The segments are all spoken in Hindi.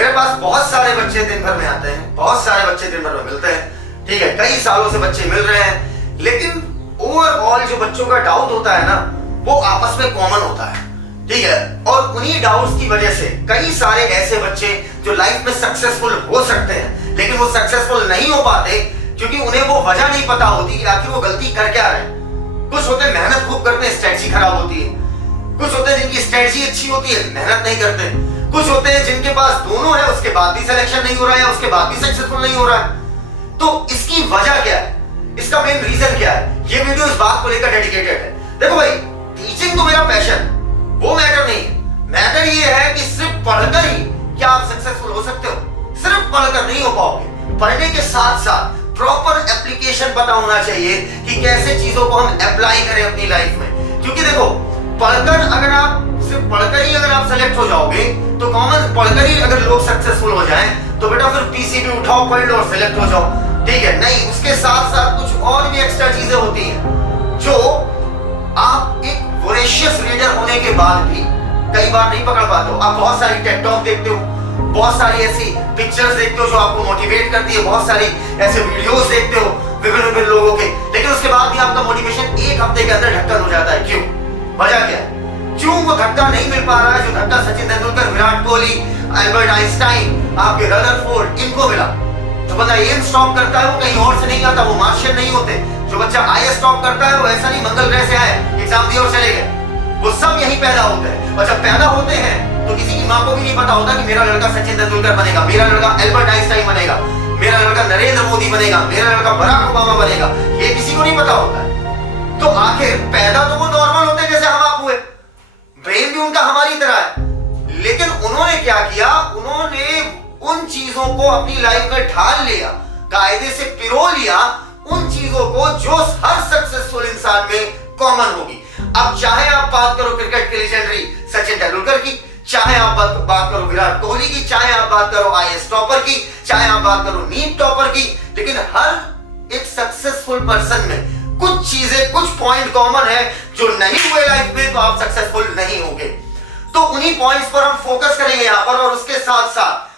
मेरे पास बहुत सारे बच्चे दिन भर में आते हैं, बहुत सारे बच्चे दिन भर में मिलते हैं, ठीक है, कई सालों से बच्चे मिल रहे हैं, लेकिन ओवरऑल जो बच्चों का डाउट होता है ना, वो आपस में कॉमन होता है, ठीक है। और उन्हीं डाउट्स की वजह से कई सारे ऐसे बच्चे जो लाइफ में सक्सेसफुल हो सकते हैं, लेकिन वो सक्सेसफुल नहीं हो पाते क्योंकि उन्हें वो वजह नहीं पता होती कि आखिर वो गलती कर क्या रहे हैं। कुछ होते हैं मेहनत खूब करते हैं, स्ट्रेटजी खराब होती है। कुछ होते हैं जिनकी स्ट्रेटजी अच्छी होती है, मेहनत नहीं करते। कुछ होते हैं जिनके पास दोनों है, उसके बाद भी सिलेक्शन नहीं हो रहा है, उसके बाद भी सक्सेसफुल नहीं हो रहा है। तो इसकी वजह क्या है, इसका मेन रीजन क्या है, ये वीडियो इस बात को लेकर डेडिकेटेड है। देखो भाई, टीचिंग तो मेरा पैशन, वो मैटर नहीं है। मैटर ये है कि सिर्फ पढ़कर ही क्या आप सक्सेसफुल हो सकते हो? सिर्फ पढ़कर नहीं हो पाओगे। पढ़ने के साथ साथ प्रॉपर एप्लीकेशन पता होना चाहिए कि कैसे चीजों को हम अप्लाई करें अपनी लाइफ में। क्योंकि देखो, पढ़कर अगर आप सिर्फ पढ़कर ही अगर आप सेलेक्ट हो जाओगे तो कॉमन पढ़कर ही अगर लोग सक्सेसफुल हो जाएं तो बेटा फिर पीसीबी उठाओ, पढ़ लो और सेलेक्ट हो जाओ, ठीक है। नहीं, उसके साथ साथ कुछ और भी एक्स्ट्रा चीजें होती हैं जो आप एक वोरेशियस रीडर होने के बाद भी कई बार नहीं पकड़ पाते हो। आप बहुत सारी टेड टॉक देखते हो, बहुत सारी ऐसी पिक्चर्स देखते हो जो आपको मोटिवेट करती है, बहुत सारी ऐसे वीडियोस देखते हो विभिन्न लोगों के, लेकिन उसके बाद भी आपका मोटिवेशन एक हफ्ते के अंदर ढक्कन हो जाता है। क्यों? वजह क्या है? क्यों वो धक्का नहीं मिल पा रहा है जो धक्का सचिन तेंदुलकर, विराट कोहली, अल्बर्ट आइंस्टाइन, आपके रदरफोर्ड इनको मिला? जो बंदा एम स्टॉप करता है वो कहीं और से नहीं आता, वो मार्शियन नहीं होते। जो बच्चा आईएएस स्टॉप करता है वो ऐसा नहीं मंगल ग्रह से आए, एग्जाम दिए और चले गए। वो सब यहीं पैदा होते हैं, और जब पैदा होते हैं तो किसी की माँ को भी नहीं पता होता कि मेरा लड़का सचिन तेंदुलकर बनेगा, मेरा लड़का अल्बर्ट आइंस्टाइन बनेगा, मेरा लड़का नरेंद्र मोदी बनेगा, मेरा लड़का बराक ओबामा बनेगा, ये किसी को नहीं पता होता है। तो आखिर पैदा तो वो नॉर्मल होते हैं जैसे हम आप हुए, ब्रेन भी उनका हमारी तरह है, लेकिन उन्होंने क्या किया, उन्होंने उन चीजों को अपनी लाइफ में ढाल लिया, कायदे से पिरो लिया उन चीजों को जो हर सक्सेसफुल इंसान में कॉमन होगी। अब चाहे आप बात करो क्रिकेट के लेजेंडरी सचिन तेंदुलकर की, चाहे आप बात करो विराट कोहली की, चाहे आप बात करो आईएएस टॉपर की, चाहे आप बात करो नीट टॉपर की, लेकिन हर एक सक्सेसफुल पर्सन में कुछ चीजें, कुछ पॉइंट कॉमन है। जो नहीं हुए लाइफ में तो आप सक्सेसफुल नहीं होंगे। तो उन्हीं पॉइंट्स पर हम फोकस करेंगे यहां पर, और उसके साथ साथ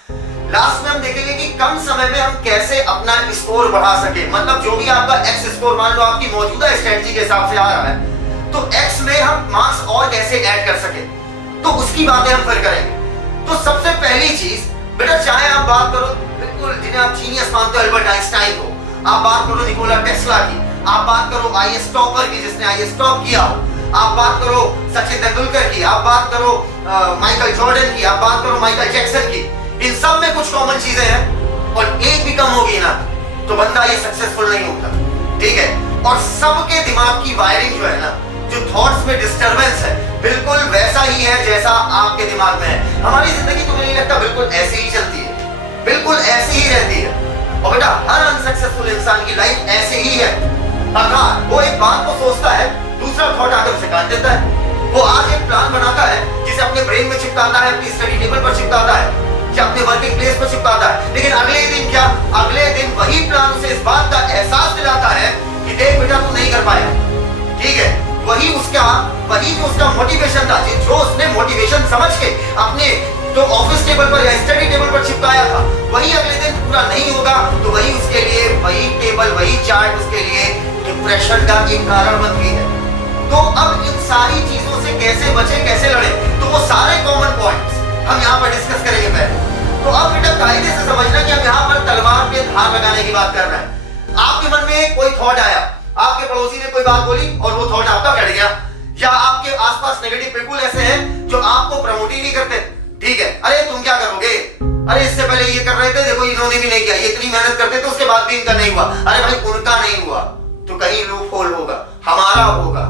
लास्ट में हम देखेंगे कि कम समय में हम कैसे अपना स्कोर बढ़ा सके। मतलब जो भी आपका एक्स स्कोर, मान लो आपकी मौजूदा स्ट्रेटजी के हिसाब से आ रहा है, तो एक्स में हम मार्क्स और कैसे ऐड कर सके, तो उसकी बातें हम फिर करेंगे। तो सबसे पहली चीज बेटा, चाहे आप बात करो बिल्कुल जिन्हें आप जीनियस मानते हो अल्बर्ट आइंस्टाइन को, आप बात करो निकोला टेस्ला की, आप बात करो आईएएस टॉपर की जिसने आईएएस टॉप किया हो, आप बात करो सचिन तेंदुलकर की, आप बात करो माइकल जॉर्डन की, आप बात करो माइकल जैक्सन की, इन सब में कुछ कॉमन चीजें हैं और एक भी कम होगी ना तो बंदा ये सक्सेसफुल नहीं होता, ठीक है। और सबके दिमाग की वायरिंग जो है ना, जो थॉट्स में डिस्टरबेंस है, बिल्कुल वैसा ही है जैसा आपके दिमाग में है। हमारी जिंदगी तो मुझे नहीं लगता बिल्कुल ऐसे ही चलती है, बिल्कुल ऐसी ही रहती है। और बेटा हर अनसक्सेसफुल इंसान की लाइफ ऐसे ही है। अगर वो एक बात को सोचता है, दूसरा थॉट आकर उसे काट देता है। वो आज एक प्लान बनाता है जिसे अपने ब्रेन में चिपकाता है, अपनी स्टडी टेबल पर चिपकाता है या अपने वर्किंग प्लेस पर चिपकाता है, लेकिन अगले दिन क्या, अगले दिन वही प्लान उसे इस बात का एहसास दिलाता है कि देख बेटा तू नहीं कर पाया, ठीक है। वही जो उसका मोटिवेशन था, जो उसने मोटिवेशन समझ के अपने तो ऑफिस टेबल पर या स्टडी टेबल पर चिपकाया था, वही अगले दिन पूरा नहीं होगा तो वही उसके लिए, वही टेबल, वही चार्ट उसके लिए डिप्रेशन का एक कारण बन गई है। तो अब इन सारी चीजों से कैसे बचे, कैसे लड़े, तो वो सारे कॉमन पॉइंट्स हम यहाँ पर डिस्कस करेंगे पहले। तो अब बेटा कायदे से समझना कि हम यहाँ पर तलवार पे धार लगाने की बात कर रहे हैं। आपके मन में कोई थॉट आया, आपके पड़ोसी ने कोई बात बोली और वो थॉट आपका कट गया, या आपके आसपास नेगेटिव पीपल ऐसे हैं जो आपको प्रमोट ही नहीं करते, ठीक है। अरे तुम क्या करोगे, अरे इससे पहले ये कर रहे थे, देखो इन्होंने भी नहीं किया, ये इतनी मेहनत करते तो उसके बाद भी इनका नहीं हुआ, अरे भाई उनका नहीं हुआ तो कहीं लूप होल होगा, हमारा होगा,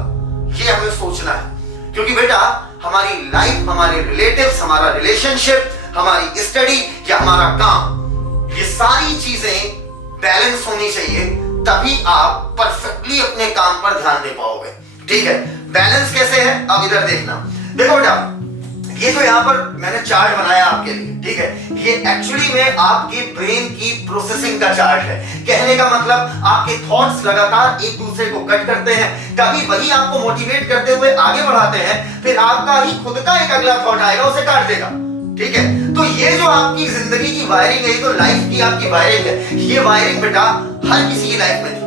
ये हमें सोचना है। क्योंकि बेटा हमारी लाइफ, हमारे रिलेटिव्स, हमारा रिलेशनशिप, हमारी स्टडी या हमारा काम, ये सारी चीजें बैलेंस होनी चाहिए, तभी आप परफेक्टली अपने काम पर ध्यान दे पाओगे, ठीक है। बैलेंस कैसे है अब इधर देखना। देखो बेटा, ये जो यहाँ पर मैंने चार्ट बनाया आपके लिए, ठीक है, ये एक्चुअली में आपके ब्रेन की प्रोसेसिंग का चार्ट है। कहने का मतलब आपके थॉट्स लगातार एक दूसरे को कट करते हैं, कभी वही आपको मोटिवेट करते हुए आगे बढ़ाते हैं, फिर आपका ही खुद का एक अगला थॉट आएगा उसे काट देगा। ठीक है। तो ये जो आपकी जिंदगी की वायरिंग है, तो लाइफ की आपकी वायरिंग है, ये वायरिंग बेटा हर किसी की लाइफ में थी,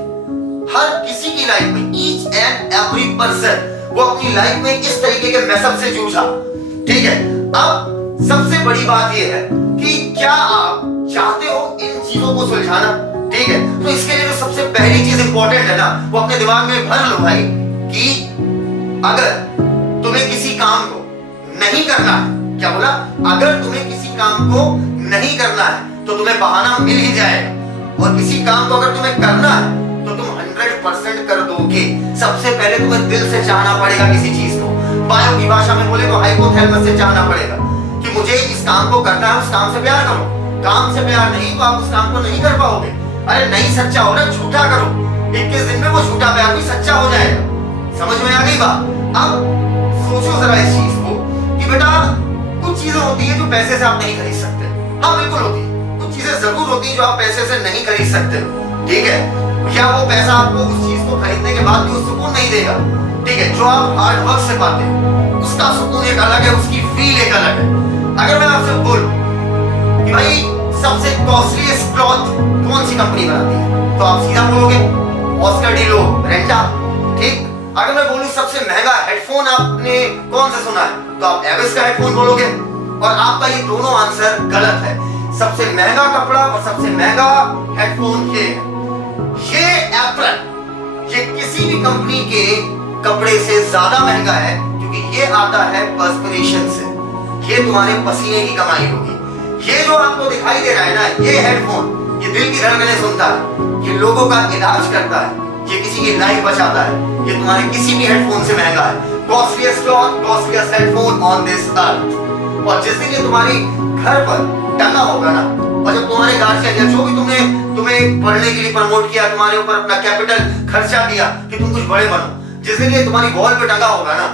हर किसी की लाइफ में, ईच एंड एवरी पर्सन वो अपनी लाइफ में इस तरीके के मैसअप से जूझा, ठीक है। अब सबसे बड़ी बात ये है कि क्या आप चाहते हो इन चीजों को सुलझाना, ठीक है। तो इसके लिए जो सबसे पहली चीज इंपॉर्टेंट है ना, वो अपने दिमाग में भर लो भाई कि अगर तुम्हें किसी काम को नहीं करना है, क्या बोला, अगर तुम्हें किसी काम को नहीं करना है तो तुम्हें बहाना मिल ही जाएगा, और किसी काम को अगर तुम्हें करना है तो तुम 100% कर दोगे। सबसे पहले तुम्हें दिल से चाहना पड़ेगा किसी चीज को, बायो की भाषा में बोले तो हाइपोथैलेमस से चाहना पड़ेगा कि मुझे इस काम को करना है, उस काम से प्यार करो। काम से प्यार नहीं तो आप उस काम को नहीं कर पाओगे। अरे नहीं सच्चा हो रहा, झूठा करो, 21 दिन में वो झूठा प्यार भी सच्चा हो जाएगा। समझ में आ गई बात? अब सोचो जरा इस चीज को कि बेटा कुछ चीजें होती है जो पैसे से आप नहीं खरीद सकते। हाँ बिल्कुल होती है, कुछ चीजें जरूर होती है जो आप पैसे से नहीं खरीद सकते, ठीक है। या वो पैसा आपको उस चीज को खरीदने के बाद भी उस सुकून नहीं देगा, ठीक है, जो आप हार्ड वर्क से पाते हो, उसका सुकून एक अलग है, उसकी फील एक अलग है। अगर मैं आपसे बोलूं कि भाई सबसे कॉस्टलीस्ट क्लॉथ कौन सी कंपनी बनाती है, तो आप सीधा बोलोगे ऑस्कर डी लो रेंटा, ठीक। अगर मैं बोलूं सबसे महंगा हेडफोन आपने कौन सा सुना है, तो आप एविस का हेडफोन बोलोगे, और आपका ये दोनों आंसर गलत है। सबसे महंगा कपड़ा और सबसे महंगा हेडफोन ये एप्रन, ये किसी भी कंपनी के कपड़े से ज्यादा महंगा है, क्योंकि ये आता है पर्सपिरेशन से, ये तुम्हारे पसीने की कमाई होगी। ये जो आपको दिखाई दे रहा है ना, ये हेडफोन, ये दिल की धड़कनें सुनता है, ये लोगों का इलाज करता है, ये किसी की लाइफ बचाता है, ये तुम्हारे किसी भी हेडफोन से महंगा है। Costliest cloth, costliest headphone on this earth. और जिस दिन ये तुम्हारी घर पर टंगा होगा ना, और जब तुम्हारे गार्जियन या जो भी तुम्हें पढ़ने के लिए प्रमोट किया, तुम्हारे ऊपर अपना कैपिटल खर्चा किया कि तुम कुछ बड़े बनो, जिस दिन ये तुम्हारी वॉल पे टंगा होगा ना,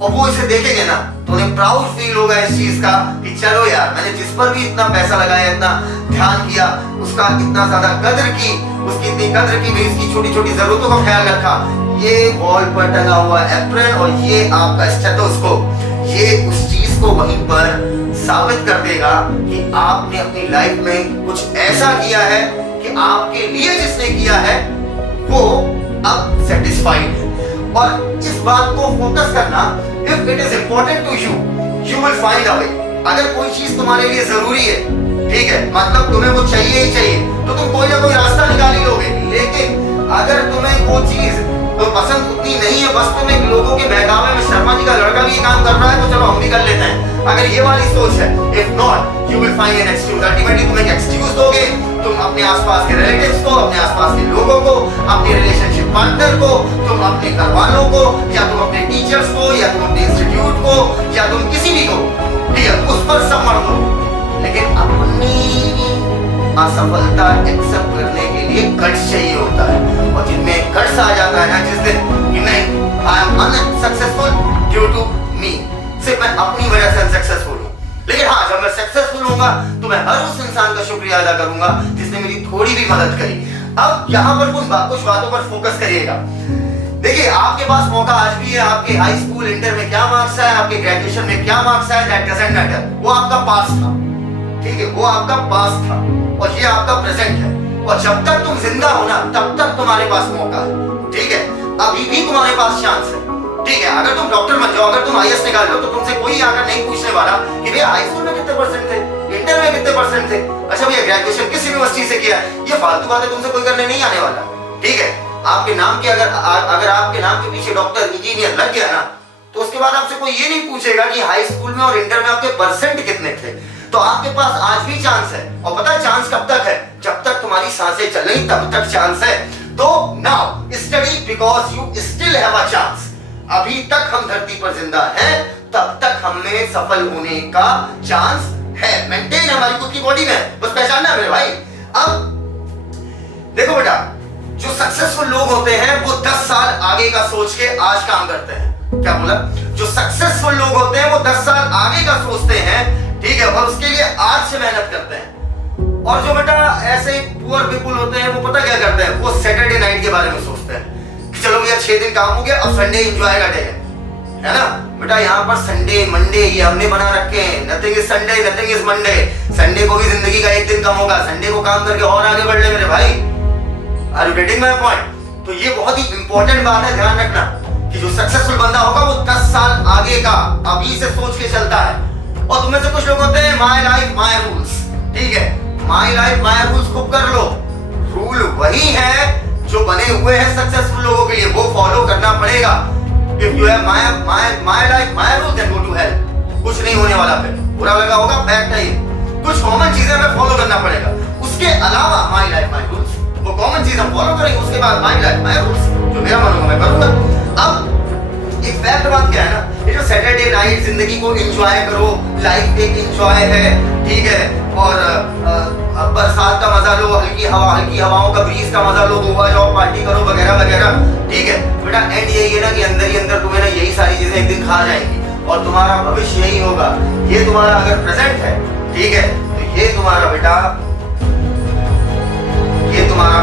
और वो इसे देखेंगे ना, तो उन्हें प्राउड फील होगा इस चीज का कि चलो यार, मैंने जिस पर भी इतना पैसा लगाया, इतना ध्यान किया, उसका इतना ज्यादा कदर की, उसकी इतनी कदर की, भी इसकी छोटी छोटी जरूरतों का ख्याल रखा। ये वॉल पर टंगा हुआ एप्रन और ये आपका स्टेथोस्कोप, ये उस चीज को वहीं पर साबित कर देगा कि आपने अपनी लाइफ में कुछ ऐसा किया है कि आपके लिए जिसने किया है वो अब सेटिस्फाइड है। और इस बात को फोकस करना, if it is important to you, you will find a way. अगर कोई चीज तुम्हारे लिए जरूरी है, ठीक है, मतलब तुम्हें वो चाहिए ही चाहिए, तो तुम कोई ना कोई रास्ता निकाल ही लोगे। लेकिन अगर तुम्हें वो चीज तो पसंद उतनी नहीं है, बस तुम एक लोगों के बहकावे में, शर्मा जी का लड़का भी ये काम कर रहा है तो चलो हम भी कर लेते हैं, अगर ये वाली सोच है, if not you will find an excuse. Ultimately तुम एक एक्सक्यूज दोगे, तुम अपने आसपास के रिलेटिव्स को, अपने आसपास के लोगों को, अपने रिलेशनशिप पार्टनर को, तुम अपने घर वालों को, या तुम अपने टीचर्स को, या तुम अपने इंस्टीट्यूट को, या तुम किसी भी को, ठीक है, उस पर सब मर दो। लेकिन अपनी असफलता एक्सेप्ट करने के लिए गट्स चाहिए होता है, और जिनमें गट्स आ जाता है ना जिस दिन कि नहीं, I am unsuccessful due to me, सिर्फ मैं अपनी वजह से अनसक्सेसफुल हूं, लेकिन हाँ जब मैं सक्सेसफुल होऊंगा तो मैं हर उस इंसान का शुक्रिया अदा करूंगा जिसने मेरी थोड़ी भी मदद करी। अब यहाँ पर कुछ बातों पर फोकस करिएगा। देखिए आपके पास मौका आज भी है, आपके हाई स्कूल इंटर में क्या मार्क्स आए, आपके ग्रेजुएशन में क्या मार्क्स आए, दैट डजंट मैटर, वो आपका पास था, ठीक है, वो आपका पास था, और ये आपका प्रेजेंट है। और जब तक तुम जिंदा हो ना, तब तक तुम्हारे पास मौका है, ठीक है, अभी भी तुम्हारे पास चांस है, ठीक है। अगर तुम डॉक्टर बन जाओ, अगर तुम आईएएस निकाल लो, तो तुमसे कोई आकर नहीं पूछने वाला कि भैया हाई स्कूल में कितने परसेंट थे, इंटर में कितने परसेंट थे, अच्छा भैया ग्रेजुएशन किस यूनिवर्सिटी से किया, ये फालतू बातें तुमसे कोई करने नहीं आने वाला, ठीक है। आपके नाम के अगर आपके नाम के पीछे डॉक्टर इंजीनियर लग गया ना, तो उसके बाद आपसे कोई ये नहीं पूछेगा कि हाई स्कूल में और इंटर में आपके परसेंट कितने थे। तो आपके पास आज भी चांस है, और पता है चांस कब तक है, जब तक तुम्हारी सांसें चल रही तब तक चांस है। तो now study because you still have a chance. अभी तक हम धरती पर जिंदा हैं, तब तक हमें सफल होने का चांस है, मेंटेन हमारी खुद की बॉडी में, बस पहचानना है मेरे भाई। अब देखो बेटा, जो सक्सेसफुल लोग होते हैं वो 10 साल आगे का सोच के आज काम करते हैं। क्या बोला? जो सक्सेसफुल लोग होते हैं वो 10 साल आगे का सोचते हैं, ठीक है, और उसके लिए आज से मेहनत करते हैं। और जो बेटा ऐसे पुअर पीपल होते हैं वो पता क्या करते हैं, वो सैटरडे नाइट के बारे में सोचते हैं कि चलो भैया 6 दिन काम हो गया, अब संडे एंजॉय का डे है ना बेटा। यहाँ पर संडे मंडे ये हमने बना रखे हैं, nothing is Sunday nothing is Monday. Sunday को भी जिंदगी का एक दिन कम होगा, संडे को काम करके और आगे बढ़ ले मेरे भाई। Are you getting my point? तो ये बहुत ही इंपॉर्टेंट बात है, ध्यान रखना कि जो सक्सेसफुल बंदा होगा वो 10 साल आगे का अभी से सोच के चलता है। और तुम्हें से कुछ लोग होते हैं माय लाइफ माय रूल्स, ठीक है, माय लाइफ माय रूल्स खूब कर लो। रूल वही है जो बने हुए हैं सक्सेसफुल लोगों के लिए, वो फॉलो करना पड़ेगा। If you have my life my rules then go to hell. कुछ नहीं होने वाला, फिर बुरा लगा होगा, फैक्ट है ये। कुछ कॉमन चीजें हमें फॉलो करना पड़ेगा, उसके अलावा माय लाइफ माय रूल्स, वो कॉमन चीज हम फॉलो करेंगे, उसके बाद माय लाइफ माय रूल्स, जो मेरा मन होगा मैं करूंगा। अब एक फैक्ट बात क्या है ना, ये जो सैटरडे नाइट जिंदगी को एंजॉय करो, लाइफ एक एंजॉय है, ठीक है, और बरसात का मजा लो, हल्की हवाओं का ब्रीज का मजा लो, गोवा जाओ, पार्टी करो वगैरह वगैरह, ठीक है बेटा। एंड यही है ना कि अंदर ही अंदर तुम्हें ना यही सारी चीजें एक दिन खा जाएंगी और तुम्हारा भविष्य यही होगा। ये तुम्हारा अगर प्रेजेंट है, ठीक है, तो ये तुम्हारा बेटा, ये तुम्हारा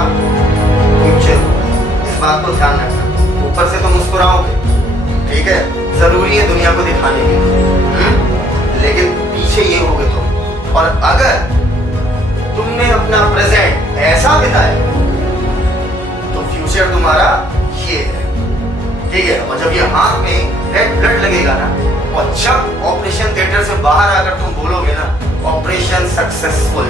फ्यूचर होगा। इस बात को ध्यान रखना। ऊपर से तुम मुस्कुराओगे, ठीक है, जरूरी है दुनिया को दिखाने के लिए, लेकिन पीछे ये होगे तुम। और अगर तुमने अपना प्रेजेंट ऐसा बिताया तो फ्यूचर तुम्हारा ये है, ठीक है। और जब ये हाथ में रेड ब्लड लगेगा ना, और जब ऑपरेशन थिएटर से बाहर आकर तुम बोलोगे ना ऑपरेशन सक्सेसफुल,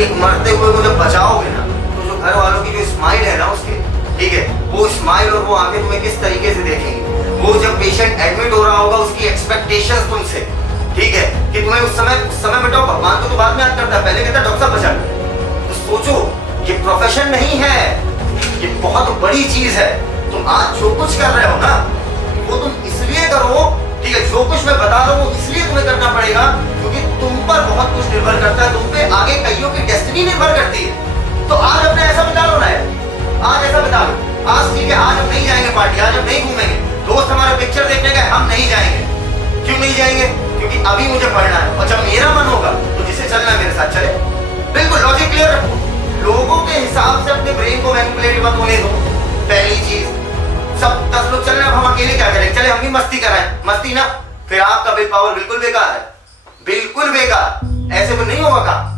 एक मरते हुए को जब बचाओगे ना, तो जो घर वालों की जो स्माइल है ना उसके, ठीक है, वो स्माइल और वो आंखें तुम्हें किस तरीके से देखेंगे। वो जब पेशेंट एडमिट हो रहा होगा उसकी एक्सपेक्टेशंस तुमसे, ठीक है, कि तुम्हें उस समय बेटा भगवान को तो बाद में याद करता है, पहले कहता है डॉक्टर साहब बचा। तो सोचो ये प्रोफेशन नहीं है, ये बहुत बड़ी चीज है। तुम आज जो कुछ कर रहे हो ना वो तुम इसलिए करो, ठीक है, जो कुछ मैं बता रहा हूँ इसलिए तुम्हें करना पड़ेगा क्योंकि तुम पर बहुत कुछ निर्भर करता है, तुम पे आगे कईयों की डेस्टिनी निर्भर करती है। तो आज अपने ऐसा बिता लो ना, आज ऐसा बिता लो, आज ठीक है, आज हम नहीं जाएंगे पार्टी, आज हम नहीं घूमेंगे, दोस्त हमारे पिक्चर देखने गए हम नहीं जाएंगे। क्यों नहीं जाएंगे? क्योंकि अभी मुझे पढ़ना है, और जब मेरा मन होगा तो जिसे चलना है मेरे साथ चले। बिल्कुल लॉजिक क्लियर रखो, लोगों के हिसाब से अपने ब्रेन को मैनिपुलेट मत होने दो। पहली चीज, सब 10 लोग चल रहे हैं, हम अकेले क्या करें? चले हम भी मस्ती कराएं, मस्ती ना, फिर आपका विल पावर बिल्कुल बेकार है, बिल्कुल बेकार। ऐसे तो नहीं होगा काम।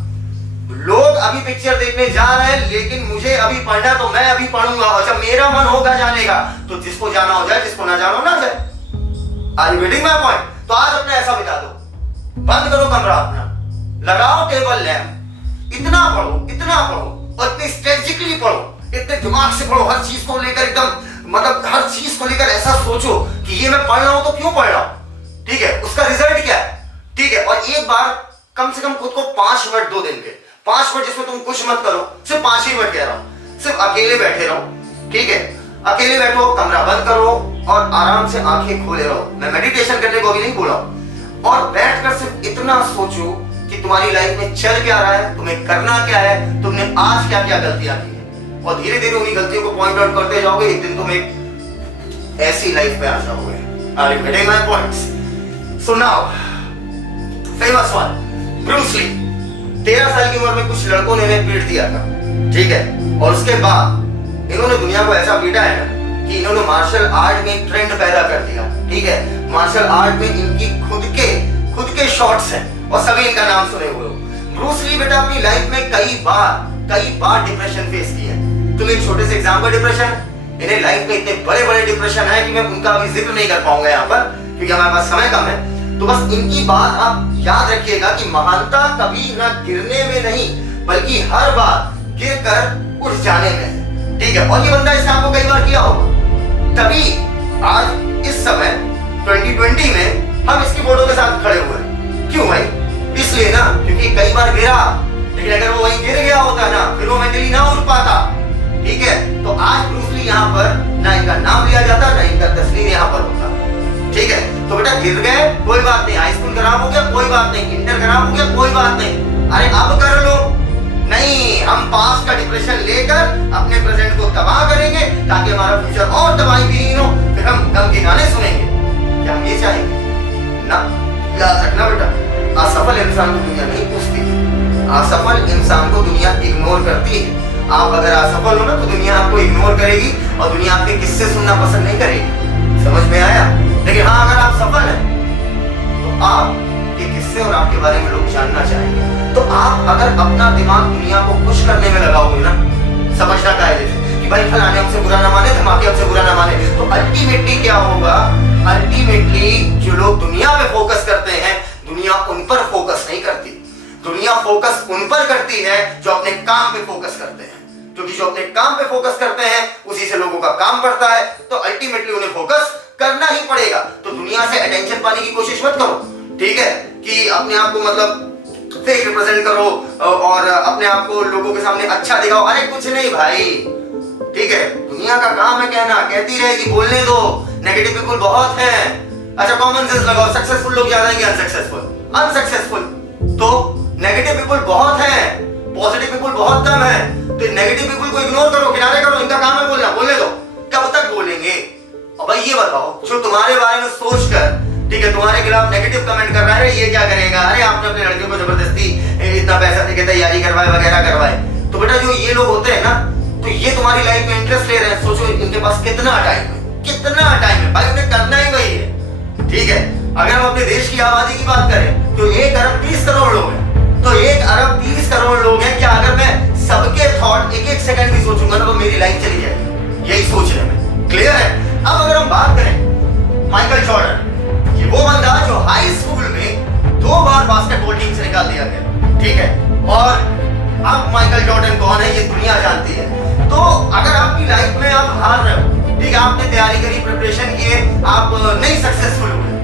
लोग अभी पिक्चर देखने जा रहे हैं लेकिन मुझे अभी पढ़ना, तो मैं अभी पढ़ूंगा, और जब मेरा मन होगा जाने का तो जिसको जाना हो जाए, जिसको ना जाना हो ना जाए। Are you getting my point? तो आज अपने ऐसा बिता दो, बंद करो कमरा अपना, लगाओ टेबल लैंप, इतना पढ़ो और इतने स्ट्रेटेजिकली पढ़ो, इतने दिमाग से पढ़ो, हर चीज को लेकर एकदम, मतलब हर चीज को लेकर ऐसा सोचो कि ये मैं पढ़ रहा हूं तो क्यों पढ़ रहा हूं, ठीक है, उसका रिजल्ट क्या है, ठीक है। और एक बार कम से कम खुद को 5 मिनट दो, दिन के 5 मिनट जिसमें तुम कुछ मत करो, सिर्फ 5 ही मिनट कह रहा हूं, सिर्फ अकेले बैठे रहो, ठीक है, अकेले बैठो, कमरा बंद करो और आराम से आंखें खोले रहो। मैं मेडिटेशन करने को भी नहीं बोला, और बैठकर सिर्फ इतना सोचो कि तुम्हारी लाइफ में चल क्या रहा है, तुम्हें करना क्या है, तुमने आज क्या क्या गलतियां की है, और धीरे धीरे उन्हीं गलतियों को पॉइंट आउट करते जाओगे। एक दिन तुम एक ऐसी लाइफ पे आ जाओगे। Are you getting my points? So now famous one, Bruce Lee. 13 साल की उम्र में कुछ लड़कों ने इन्हें पीट दिया था, ठीक है, और उसके बाद इन्होंने दुनिया को ऐसा पीटा है ना कि इन्होंने मार्शल आर्ट में एक ट्रेंड पैदा कर दिया, ठीक है। मार्शल आर्ट में इनकी खुद के शॉट्स हैं और सभी इनका नाम सुने हुए हो। ब्रूस ली बेटा अपनी लाइफ में कई बार डिप्रेशन फेस किया है। तुम एक छोटे से एग्जांपल डिप्रेशन, इन्हें लाइफ में इतने बड़े डिप्रेशन है कि मैं उनका अभी जिक्र नहीं कर पाऊंगा यहाँ पर क्योंकि हमारे पास समय कम है। तो बस इनकी बात आप याद रखिएगा कि महानता कभी ना गिरने में नहीं बल्कि हर बार गिरकर उठ जाने में, ठीक है। और ये बंदा इस काम को कई बार किया होगा, तभी आज इस समय 2020 में हम इसकी फोटो के साथ खड़े हुए। क्यों भाई? इसलिए ना क्योंकि कई बार गिरा, लेकिन अगर वो वहीं गिर गया होता ना फिर वो मेंटली ना उठ पाता, ठीक है। तो आज ब्रूस ली यहाँ पर ना इनका नाम लिया जाता ना इनका तस्वीर यहाँ पर होता, ठीक है। तो बेटा गिर गए कोई बात नहीं, हाई स्कूल खराब हो गया कोई बात नहीं, इंटर खराब हो गया कोई बात नहीं, अरे अब कर लो नहीं, हम पास्ट का डिप्रेशन लेकर अपने प्रेजेंट को तबाह करेंगे ताकि हमारा फ्यूचर और तबाही भी हो, फिर हम गम के गाने सुनेंगे। क्या हम ये चाहेंगे? ना, याद रखना बेटा, असफल इंसान को दुनिया नहीं पूछती, असफल इंसान को दुनिया इग्नोर करती है। आप अगर असफल हो ना तो दुनिया आपको इग्नोर करेगी और दुनिया आपके किस्से सुनना पसंद नहीं करेगी। समझ में आया? लेकिन हाँ, अगर आप सफल हैं तो आपके किस्से और आपके बारे में लोग जानना चाहेंगे। तो आप अगर अपना दिमाग दुनिया को खुश करने में लगाओगे ना, समझना कायदे से कि भाई फलाने हमसे बुरा ना माने, धमाके हमसे बुरा ना माने, तो अल्टीमेटली क्या होगा, अल्टीमेटली जो लोग दुनिया पे फोकस करते हैं, दुनिया उन पर फोकस नहीं करती। दुनिया फोकस उन पर करती है जो अपने काम पे फोकस करते हैं, क्योंकि जो अपने काम पे फोकस करते हैं उसी से लोगों का काम बढ़ता है, तो अल्टीमेटली उन्हें फोकस करना ही पड़ेगा। तो दुनिया से अटेंशन पाने की कोशिश मत करो, ठीक है, कि अपने आप को मतलब फेक रिप्रेजेंट करो और अपने आप को लोगों के सामने अच्छा दिखाओ। अरे कुछ नहीं भाई, ठीक है, दुनिया का काम है कहना, कहती रहेगी, बोलने दो। नेगेटिव पीपल बहुत हैं। अच्छा, कॉमन सेंस लगाओ, सक्सेसफुल लोग ज्यादा हैं कि अनसक्सेसफुल? तो नेगेटिव पीपल बहुत हैं, पॉजिटिव पीपल बहुत कम है। तो नेगेटिव पीपल को इग्नोर करो, किनारे करो, इनका काम है बोलना, बोलने दो। कब तक बोलेंगे? और भाई ये बताओ, जो तुम्हारे बारे में सोचकर, ठीक है, तुम्हारे खिलाफ नेगेटिव कमेंट कर रहा है, ये क्या करेगा, अरे आपने अपने लड़के को जबरदस्ती इतना पैसा देके तैयारी करवाए वगैरह करवाए, तो बेटा जो ये लोग होते हैं ना, तो ये तुम्हारी लाइफ में इंटरेस्ट ले रहे हैं। सोचो इनके पास कितना टाइम है भाई, उन्हें करना ही वही है, ठीक है। अगर हम अपने देश की आबादी की बात करें तो 1 अरब 30 करोड़ लोग हैं, तो 1 अरब 30 करोड़ लोग हैं। क्या अगर मैं सबके थॉट एक सेकंड भी सोचूंगा ना तो मेरी लाइफ चली जाएगी, यही सोचने में। क्लियर है? अब अगर हम बात करें माइकल जॉर्डन, ये वो बंदा जो हाई स्कूल में 2 बार बास्केटबॉल टीम से निकाल दिया गया, ठीक है, और अब माइकल जॉर्डन कौन है ये दुनिया जानती है। तो अगर आपकी लाइफ में आप हार रहे हो, ठीक है, आपने तैयारी करी, प्रिपरेशन किए, आप नहीं सक्सेसफुल हुए,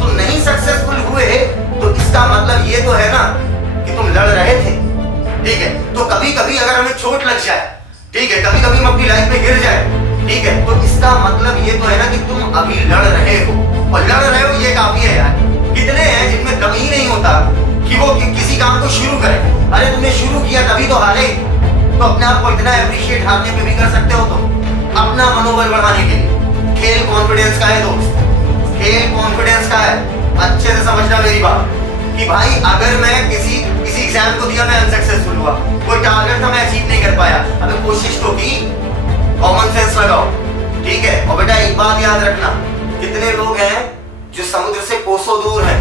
तो नहीं सक्सेसफुल हुए तो इसका मतलब ये तो है ना कि तुम लड़ रहे थे, ठीक है। तो कभी कभी अगर हमें चोट लग जाए, ठीक है, कभी कभी हम अपनी लाइफ में गिर जाए, ठीक है, तो इसका मतलब ये तो है ना कि तुम अभी लड़ रहे हो, और लड़ रहे हो ये काफी है यार। कितने हैं जिनमें दम ही नहीं होता कि वो किसी काम को शुरू करें। अरे तुमने शुरू किया तभी तो हारे, तो अपने आप को इतना अप्रिशिएट हारने पे भी कर सकते हो, तो अपना मनोबल बढ़ाने के लिए। खेल कॉन्फिडेंस का है दोस्त, खेल कॉन्फिडेंस का है। अच्छे से समझना मेरी बात कि भाई अगर मैं किसी एग्जाम को दिया, मैं अनसक्सेसफुल हुआ, कोई टारगेट था मैं अचीव नहीं कर पाया, अबे कोशिश तो की, कॉमन सेंस लगाओ, ठीक है। और बेटा एक बात याद रखना, कितने लोग हैं जो समुद्र से कोसों दूर हैं,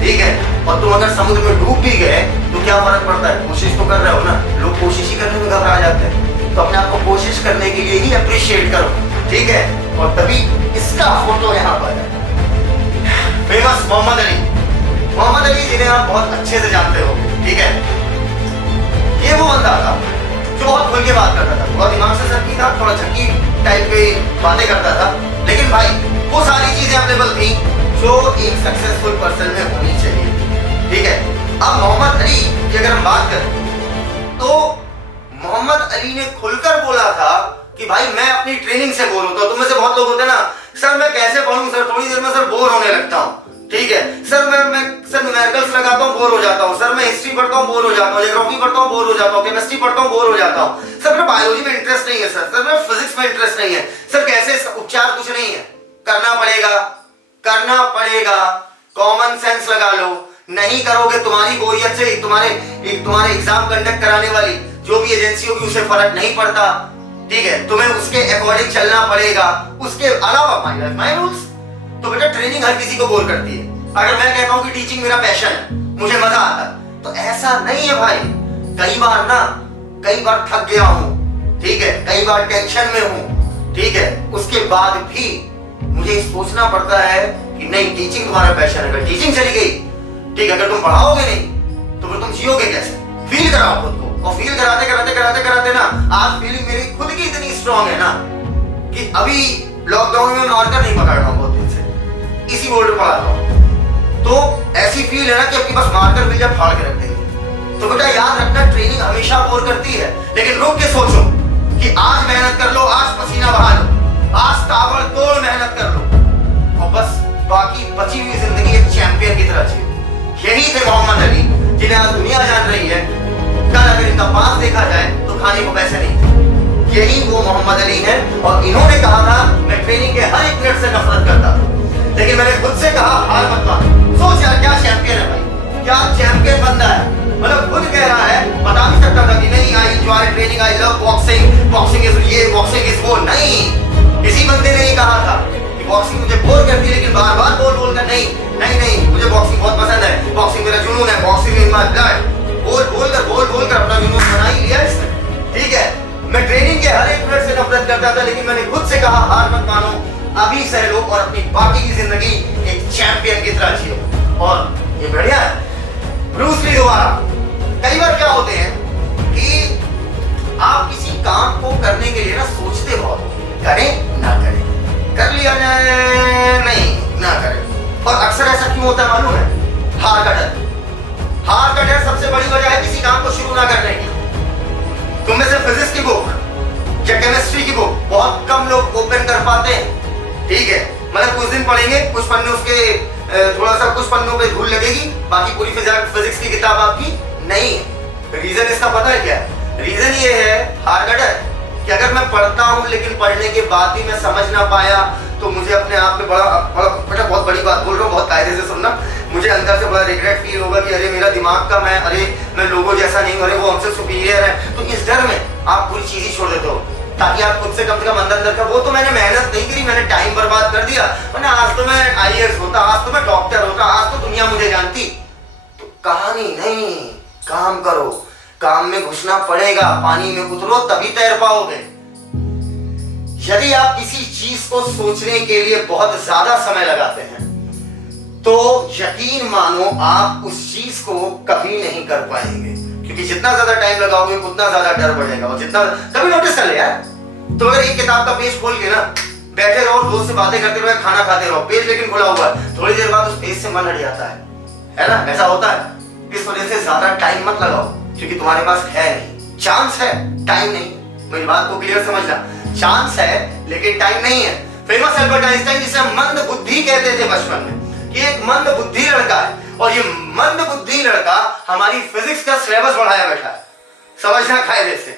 ठीक है, और तुम अगर समुद्र में डूब भी गए तो क्या फर्क पड़ता है, कोशिश तो कर रहे हो ना। लोग कोशिश ही करने में घबरा जाते हैं, तो अपने आप को कोशिश करने के लिए ही अप्रिशिएट करो, ठीक है। और तभी इसका फोटो यहाँ पर है, फेमस मोहम्मद अली जिन्हें आप बहुत अच्छे से जानते हो, ठीक है। ये वो बंदा था जो बहुत खुल के बात करता था, बहुत दिमाग से सर की था, थोड़ा झक्की टाइप के बातें करता था, लेकिन भाई वो सारी चीजें अवेलेबल थी जो एक सक्सेसफुल पर्सन में होनी चाहिए, ठीक है। अब मोहम्मद अली की अगर हम बात करें तो मोहम्मद अली ने खुलकर बोला था कि भाई मैं अपनी ट्रेनिंग से बोर होता हूं। तुम में से बहुत लोग होते हैं ना, सर मैं कैसे पढ़ूं सर, थोड़ी देर में सर बोर होने लगता हूं, ठीक है, सर मैं सर न्यूमेरिकल्स लगाता हूं, बोर हो जाता हूं, सर मैं हिस्ट्री पढ़ता हूं, बोर हो जाता हूं, ज्योग्राफी पढ़ता हूं, बोर हो जाता हूं, केमिस्ट्री पढ़ता हूं, बोर हो जाता हूं, सर मेरा बायोलॉजी में इंटरेस्ट नहीं है, सर मेरा फिजिक्स में इंटरेस्ट नहीं है, सर कैसे इसका उपचार कुछ नहीं है। करना पड़ेगा, कॉमन सेंस लगा लो। नहीं करोगे तुम्हारी बोरियत से तुम्हारे एग्जाम कंडक्ट कराने वाली जो भी एजेंसी होगी उसे फर्क नहीं पड़ता, ठीक है, तुम्हें उसके अकॉर्डिंग चलना पड़ेगा। उसके अलावा माय लाइफ माय रूल्स, तो बेटा ट्रेनिंग हर किसी को बोर करती है। अगर मैं कहता हूं कि टीचिंग मेरा पैशन है, मुझे मजा आता है, तो ऐसा नहीं है भाई। कई बार थक गया हूं, ठीक है, कई बार टेंशन में हूं, ठीक है, उसके बाद भी मुझे सोचना पड़ता है कि नहीं, टीचिंग तुम्हारा पैशन है। अगर टीचिंग चली गई, ठीक है, अगर तुम पढ़ाओगे नहीं तो फिर तुम जियोगे कैसे। फील कराओ खुद को, और फील कराते ना आज फीलिंग मेरी खुद की इतनी स्ट्रांग है ना कि अभी लॉकडाउन में मार्कर नहीं पकड़ रहा हूं बहुत दिन से, इसी बोर्ड पे पढ़ाता हूं। तो ऐसी फील है ना कि आपके पास मार्कर मिल जाए, फाड़ के रख देंगे। तो बेटा याद रखना, ट्रेनिंग हमेशा बोर करती है, लेकिन रुक के सोचो कि आज मेहनत कर लो, आज पसीना बहा लो, आज ताबड़तोड़ मेहनत कर लो, और बस बाकी बची हुई जिंदगी एक चैंपियन की तरह जियो। यही थे मोहम्मद अली, जिन्हें आज दुनिया जान रही है। कल अगर इनका पास देखा जाए तो खाने को पैसे नहीं थे। यही वो मोहम्मद अली हैं, और इन्होंने कहा था मैं ट्रेनिंग के हर एक मिनट से नफरत करता था, लेकिन मैंने खुद से कहा हार मत मानो। सोच यार क्या चैंपियन है भाई, क्या चैंपियन बंदा है। मतलब खुद कह रहा है, बता नहीं सकता था कि नहीं I enjoy training, I love boxing is ये, बॉक्सिंग इज वो। नहीं, इसी बंदे ने ये कहा था कि बॉक्सिंग मुझे बोर करती है, लेकिन बार लगता था, लेकिन मैंने खुद से कहा हार मत मानो, अभी सह लो और अपनी बाकी की जिंदगी एक चैंपियन की तरह जियो। और ये बढ़िया है ब्रूस ली दोबारा। कई बार क्या होते हैं कि आप किसी काम को करने के लिए ना सोचते बहुत, करें ना करें, कर लिया जाए नहीं ना करें। और अक्सर ऐसा क्यों होता है मालूम है? हार का डर। हार का डर सबसे बड़ी वजह है किसी काम को शुरू ना करने की। तुम में से फिजिक्स की बुक या केमिस्ट्री की बुक बहुत कम लोग ओपन कर पाते हैं, ठीक है? मतलब कुछ दिन पढ़ेंगे, कुछ पन्ने उसके थोड़ा सा कुछ पन्नों पे धूल लगेगी, बाकी पूरी फिजिक्स की किताब आपकी नहीं है। रीजन इसका पता है क्या है? रीजन ये है हार का डर कि अगर मैं पढ़ता हूँ लेकिन पढ़ने के बाद भी मैं समझ ना पाया तो मुझे अपने आप में बड़ा बहुत बड़ी बात बोल रहा हूँ, बहुत कायदे से सुनना, मुझे अंदर से बड़ा रिग्रेट फील होगा कि अरे मेरा दिमाग का मैं लोगों जैसा नहीं हूँ, अरे वो हमसे सुपीरियर है। तो इस डर में आप पूरी चीज ही छोड़ देते हो ताकि आप खुद से कम अंदर का, वो तो मैंने मेहनत नहीं करी, मैंने टाइम बर्बाद कर दिया, वरना आज तो मैं IAS होता, आज तो मैं डॉक्टर होता, आज तो दुनिया मुझे जानती। तो कहानी नहीं, काम करो, काम में घुसना पड़ेगा, पानी में उतरो तभी तैर पाओगे। यदि आप किसी चीज को सोचने के लिए बहुत ज्यादा समय लगाते हैं तो यकीन मानो आप उस चीज को कभी नहीं कर पाएंगे, क्योंकि जितना ज्यादा टाइम लगाओगे उतना ज्यादा डर बढ़ेगा। और जितना कभी नोटिस कर ले यार, तो अगर एक किताब का पेज खोल के ना बैठे रहो, दोस्त से बातें करते रहो, खाना खाते रहो, पेज लेकिन खुला हुआ है, थोड़ी देर बाद उस पेज से मन हट जाता है ना? ऐसा होता है। इस वजह से ज्यादा टाइम मत लगाओ, क्योंकि तुम्हारे पास है नहीं, चांस है, टाइम नहीं। मेरी बात को क्लियर समझना, चांस है लेकिन टाइम नहीं है। फेमस एल्बर्ट आइंस्टाइन, जिसे मंद बुद्धि कहते थे बचपन में, कि एक मंद बुद्धि लड़का है, और ये मंद बुद्धि लड़का हमारी फिजिक्स का सिलेबस बढ़ाया बैठा है, समझना कायदे से,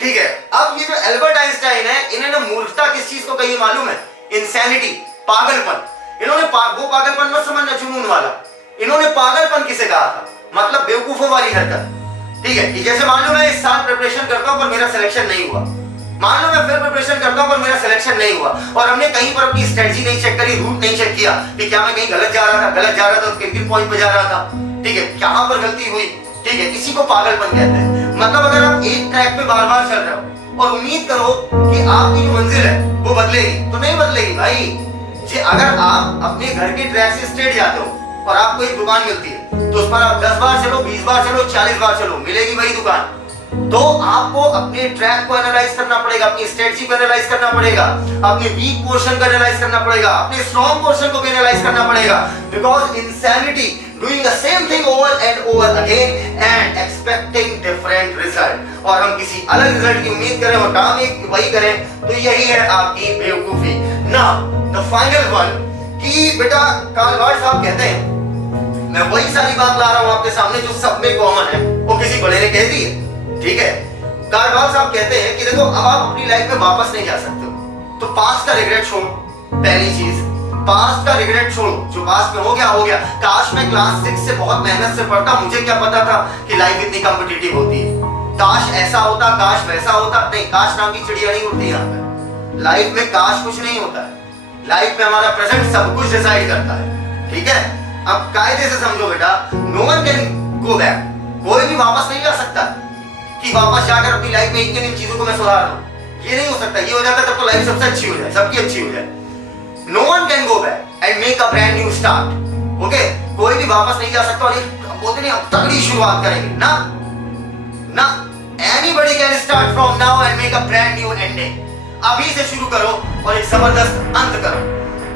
ठीक है? अब ये जो एल्बर्ट आइंस्टाइन है, इन्होंने मूर्खता किस चीज को कही मालूम है? इंसैनिटी, पागलपन। इन्होंने वो पागलपन मत समझना जुनून वाला, इन्होंने पागलपन किसे कहा था? मतलब बेवकूफों वाली हरकत, ठीक है? कि जैसे मान लो मैं इस साल प्रिपरेशन करता हूं पर मेरा सिलेक्शन नहीं हुआ, मान लो मैं फिर प्रिपरेशन करता हूं पर मेरा सिलेक्शन नहीं हुआ, और हमने कहीं पर अपनी स्ट्रेटजी नहीं चेक करी, रूट नहीं चेक किया कि क्या मैं कहीं गलत जा रहा था तो किन पॉइंट पे जा रहा था, ठीक है? कहां पर गलती हुई, ठीक है? इसी को पागलपन कहते हैं। मतलब अगर आप एक ट्रैक पे बार बार चल रहे हो और उम्मीद करो कि आपकी जो मंजिल है वो बदलेगी, तो नहीं बदलेगी भाई जी। अगर आप अपने घर के ट्रैक से स्ट्रेट जाते हो और आपको एक दुकान मिलती है, तो उस पर आप 10 बार चलो, 20 बार चलो, 40 बार चलो, मिलेगी वही दुकान। तो आपको अपने ट्रैक को एनालाइज करना पड़ेगा, अपनी स्ट्रेटजी को एनालाइज करना पड़ेगा, अपने वीक पोर्शन को एनालाइज करना पड़ेगा, अपने स्ट्रॉन्ग पोर्शन को भी एनालाइज करना पड़ेगा। Because insanity doing the same thing over and over again and expecting different result, और हम किसी अलग रिजल्ट की उम्मीद करें और काम एक वही करें, तो यही है आपकी बेवकूफी। नाउ द फाइनल वन, कि बेटा कार्ल मार्क्स साहब कहते हैं, मैं वही सारी बात ला रहा हूं आपके सामने जो सब में कॉमन है, वो किसी बड़े ने कह दी है, ठीक है? कार्ल मार्क्स साहब कहते हैं कि देखो, अब आप अपनी लाइफ में वापस नहीं जा सकते हो, तो पास्ट का रिग्रेट छोड़ो। पहली चीज, पास्ट का रिग्रेट छोड़ो, जो पास्ट में हो गया हो गया। काश मैं क्लास 6 से बहुत मेहनत से पढ़ता, मुझे क्या पता था कि लाइफ इतनी कॉम्पिटिटिव होती है। काश ऐसा होता, काश वैसा होता। नहीं, काश नाम की चिड़िया नहीं उड़ती यहाँ पे। लाइफ में काश कुछ नहीं होता है, लाइफ में हमारा प्रेजेंट सब कुछ डिसाइड करता है, ठीक है? अब कायदे से समझो बेटा, no one can go back, कोई भी वापस नहीं जा सकता कि वापस जाकर अपनी लाइफ में इन चीजों को मैं सुधार लूं। ये नहीं हो सकता। ये हो जाता तब तो लाइफ सबसे अच्छी हो जाए, सबकी अच्छी हो जाए। No one can go back and make a brand new start, okay? कोई भी वापस नहीं जा सकता और बोलते नहीं अब तगड़ी शुरुआत करेंगे ना, ना। Anybody can start from now and make a brand new ending. अभी से शुरू करो और एक जबरदस्त अंत करो,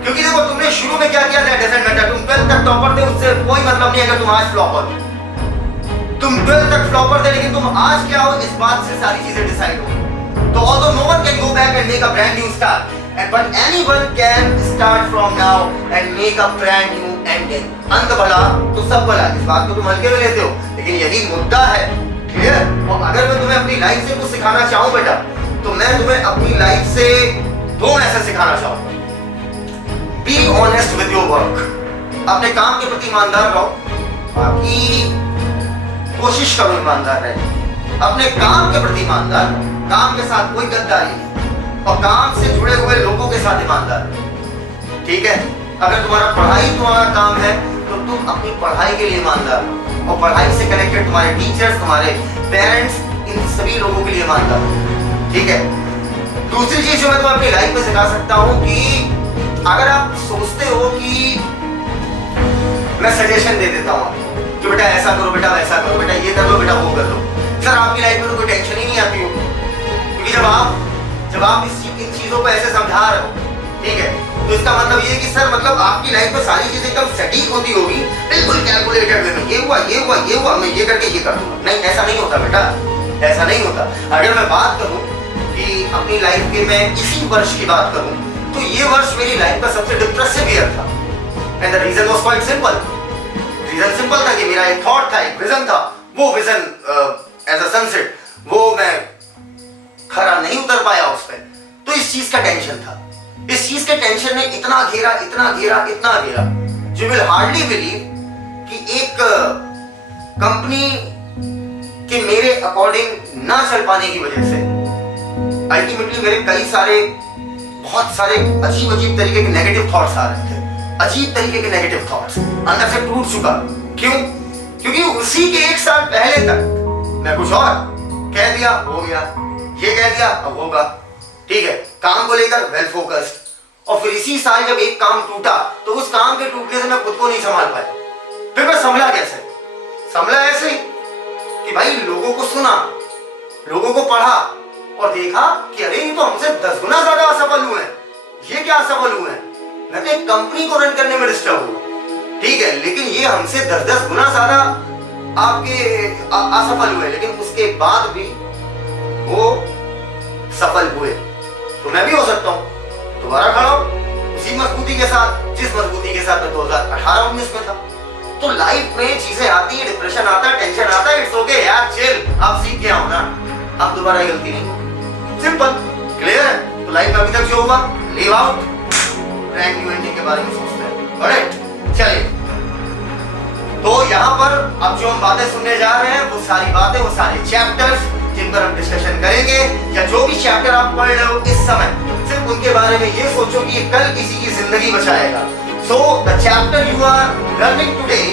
क्योंकि देखो तुमने शुरू में क्या किया था, डजंट मैटर। तुम 12th तक टॉपर थे, उससे कोई मतलब नहीं अगर तुम आज फ्लॉपर हो। तुम 12th तक फ्लॉपर थे, लेकिन तुम आज क्या हो, इस बात से सारी चीजें डिसाइड हो। तो although no one can go back and make a brand new start, but anyone can start from now and make a brand new ending. अंत भला तो सब भला, इस बात को तुम हल्के में लेते हो, लेकिन यही मुद्दा है, क्लियर? और अगर मैं तुम्हें अपनी लाइफ से कुछ सिखाना चाहूं बेटा, तो मैं तुम्हें अपनी लाइफ से 2 मैसेज सिखाना चाहूंगा। Be honest with your work. अपने काम के प्रति ईमानदार रहो, बाकी कोशिश करो ईमानदार रहने। अपने काम के प्रति ईमानदार, काम के साथ कोई गद्दारी नहीं, और काम से जुड़े हुए लोगों के साथ ईमानदार, ठीक है? अगर तुम्हारा काम है तो तुम अपनी पढ़ाई के लिए ईमानदार हो, और पढ़ाई से कनेक्टेड तुम्हारे टीचर्स, तुम्हारे पेरेंट्स, इन सभी लोगों के लिए ईमानदार हो, ठीक है? दूसरी चीज जो मैं तुम्हें अपनी लाइफ में सिखा सकता हूं कि अगर आप सोचते हो कि मैं सजेशन दे देता हूं आपको कि बेटा ऐसा करो, बेटा वैसा करो, बेटा ये कर लो, बेटा वो कर लो, सर आपकी लाइफ में तो कोई टेंशन ही नहीं आती होगी। क्योंकि जब आप इन चीजों को ऐसे समझा रहे हो, ठीक है, तो इसका मतलब ये कि सर मतलब आपकी लाइफ में सारी चीजें एकदम सटीक होती होगी, बिल्कुल कैलकुलेटेड वे में, ये हुआ मैं ये करके ये कर दूंगा। नहीं, ऐसा नहीं होता बेटा, ऐसा नहीं होता। अगर मैं बात करूं कि अपनी लाइफ के मैं इसी वर्ष की बात करूं तो ये वर्ष मेरी लाइफ का सबसे डिप्रेसिव ईयर था। And the reason was quite simple. Reason simple था कि मेरा एक थॉट था, एक विजन था, वो विजन एज अ सनसेट वो मैं खरा नहीं उतर पाया उस पर। तो इस चीज का टेंशन था। इस चीज के टेंशन ने इतना घेरा यू विल हार्डली बिलीव कि एक कंपनी के मेरे अकॉर्डिंग ना चल पाने की वजह से अल्टीमेटली मेरे कई सारे बहुत सारे अजीब तरीके के नेगेटिव थॉट्स आ रहे थे। अजीब तरीके के नेगेटिव थॉट्स अंदर से टूट चुका। क्यों? क्योंकि उसी के एक साल पहले तक मैं कुछ और कह दिया, हो गया, ये कह दिया, अब होगा, ठीक है, काम को लेकर वेल फोकस्ड। और फिर इसी साल जब एक काम टूटा तो उस काम के टूटने से मैं खुद को नहीं संभाल पाया। फिर मैं संभला कैसे? संभला ऐसे कि भाई लोगों को सुना, लोगों को पढ़ा और देखा कि अरे ये तो हमसे 10 गुना ज्यादा असफल हुए हैं। ये क्या असफल हुए हैं? मैं तो एक कंपनी को रन करने में डिस्टर्ब हुआ, ठीक है, लेकिन ये हमसे 10 गुना ज्यादा आपके असफल हुए, लेकिन उसके बाद भी वो सफल हुए। तो मैं भी हो सकता हूं, दोबारा खड़ा हूं उसी मजबूती के साथ जिस मजबूती के साथ मैं 2018-19 में था। तो लाइफ में चीजें आती है, डिप्रेशन आता है, टेंशन आता है, इट्स ओके यार, चिल, आप सीख गया हो ना, अब दोबारा गलती नहीं। सिंपल, क्लियर है? तो लाइफ में अभी तक जो हुआ, leave out, brand new ending के बारे में सोचते हैं। ऑलराइट, चलिए, तो यहाँ पर अब जो हम बातें सुनने जा रहे हैं वो सारी बातें, वो सारे चैप्टर्स जिन पर हम डिस्कशन करेंगे, या जो भी चैप्टर आप पढ़ रहे हो इस समय, सिर्फ उनके बारे में ये सोचो कि ये कल किसी की जिंदगी बचाएगा। So the chapter you are learning today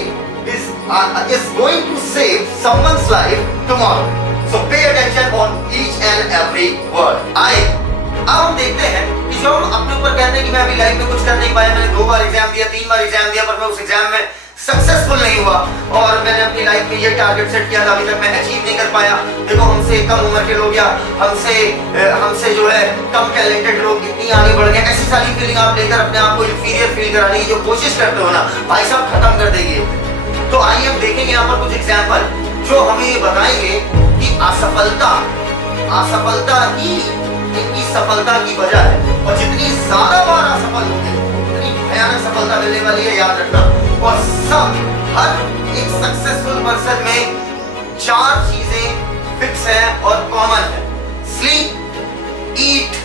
is going to save someone's life tomorrow. So pay attention on each and every word. अब हम देखते हैं कि जो हम अपने ऊपर कहते हैं कि मैं अभी लाइफ में कुछ कर नहीं पाया, मैंने 2 बार एग्जाम दिया, 3 बार एग्जाम दिया, पर मैं उस एग्जाम में सक्सेसफुल नहीं हुआ और मैंने अपनी लाइफ में ये टारगेट सेट किया था, अभी तक मैं अचीव नहीं कर पाया। देखो हमसे कम उम्र के लोग या हमसे जो है कम टैलेंटेड लोग इतनी आगे बढ़ गए, ऐसी सारी फीलिंग आप लेकर अपने आप को इंफीरियर फील कराने की जो कोशिश करते हो ना, भाई साहब खत्म कर देंगे। तो आइए हम देखेंगे यहाँ पर कुछ एग्जाम्पल जो हमें ये बताएंगे कि असफलता ही इनकी सफलता की वजह है। और जितनी ज्यादा बार असफल होंगे उतनी भयानक सफलता मिलने वाली है, याद रखना। और हर एक सक्सेसफुल पर्सन में 4 चीजें फिक्स हैं और कॉमन है। स्लीप, ईट,